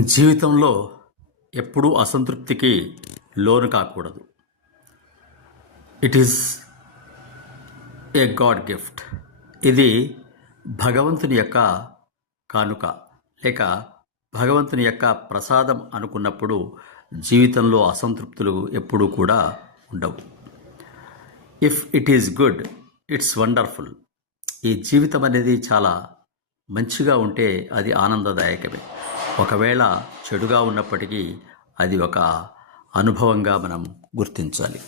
జీవితంలో ఎప్పుడూ అసంతృప్తికి లోను కాకూడదు. It is a god gift ఇది భగవంతుని యొక్క కానుక. లేక భగవంతుని యొక్క ప్రసాదం అనుకున్నప్పుడు జీవితంలో అసంతృప్తులు ఎప్పుడూ కూడా ఉండవు. If it is good it's wonderful ఈ జీవితం అనేది చాలా మంచిగా ఉంటే అది ఆనందదాయకమే. ఒకవేళ చెడుగా ఉన్నప్పటికీ అది ఒక అనుభవంగా మనం గుర్తించాలి.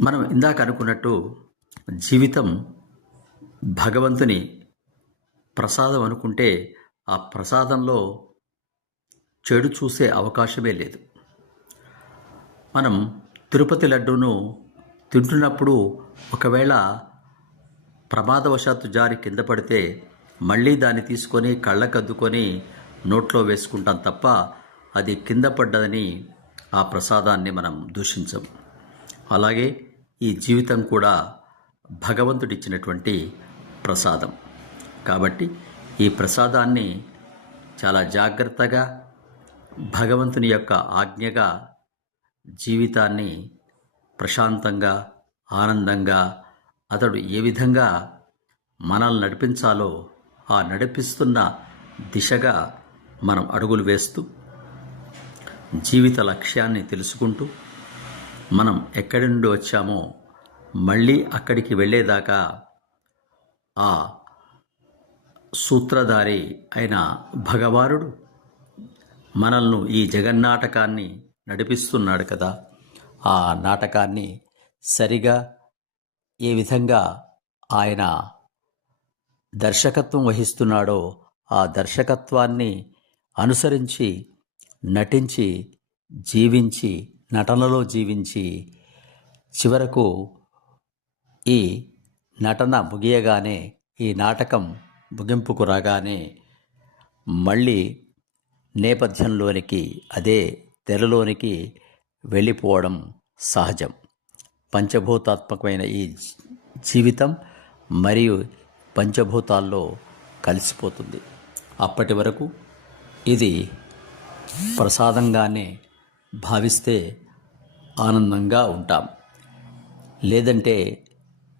మనం ఇందాక అనుకున్నట్టు జీవితం భగవంతుని ప్రసాదం అనుకుంటే ఆ ప్రసాదంలో చెడు చూసే అవకాశమే లేదు. మనం తిరుపతి లడ్డూను తింటున్నప్పుడు ఒకవేళ ప్రమాదవశాత్తు జారి కింద పడితే మళ్ళీ దాన్ని తీసుకొని కళ్ళకద్దుకొని నోట్లో వేసుకుంటాం తప్ప అది కింద పడ్డదని ఆ ప్రసాదాన్ని మనం దూషించం. అలాగే ఈ జీవితం కూడా భగవంతుడిచ్చినటువంటి ప్రసాదం. కాబట్టి ఈ ప్రసాదాన్ని చాలా జాగ్రత్తగా భగవంతుని యొక్క ఆజ్ఞగా జీవితాన్ని ప్రశాంతంగా ఆనందంగా అతడు ఏ విధంగా మనల్ని నడిపించాలో ఆ నడిపిస్తున్న దిశగా మనం అడుగులు వేస్తూ జీవిత లక్ష్యాన్ని తెలుసుకుంటూ మనం ఎక్కడి నుండి వచ్చామో మళ్ళీ అక్కడికి వెళ్ళేదాకా ఆ సూత్రధారి అయిన భగవారుడు మనల్ని ఈ జగన్నాటకాన్ని నడిపిస్తున్నాడు కదా. ఆ నాటకాన్ని సరిగా ఏ విధంగా ఆయన దర్శకత్వం వహిస్తున్నాడో ఆ దర్శకత్వాన్ని అనుసరించి నటించి జీవించి నటనలో జీవించి చివరకు ఈ నటన ముగియగానే ఈ నాటకం ముగింపుకు రాగానే మళ్ళీ నేపథ్యంలోనికి అదే తెరలోనికి వెళ్ళిపోవడం సహజం. పంచభూతాత్మకమైన ఈ జీవితం మరియు పంచభూతాల్లో కలిసిపోతుంది. అప్పటి వరకు ఇది ప్రసాదంగానే భావిస్తే ఆనందంగా ఉంటాం. లేదంటే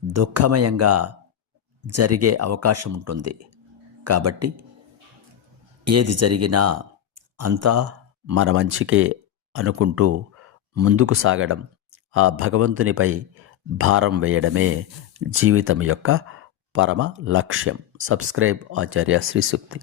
దుఃఖమయంగా జరిగే అవకాశం ఉంటుంది. కాబట్టి ఏది జరిగినా అంతా మన మంచికే అనుకుంటూ ముందుకు సాగడం ఆ భగవంతునిపై భారం వేయడమే జీవితం యొక్క పరమ లక్ష్యం సబ్స్క్రైబ్ ఆచార్య శ్రీ సూక్తి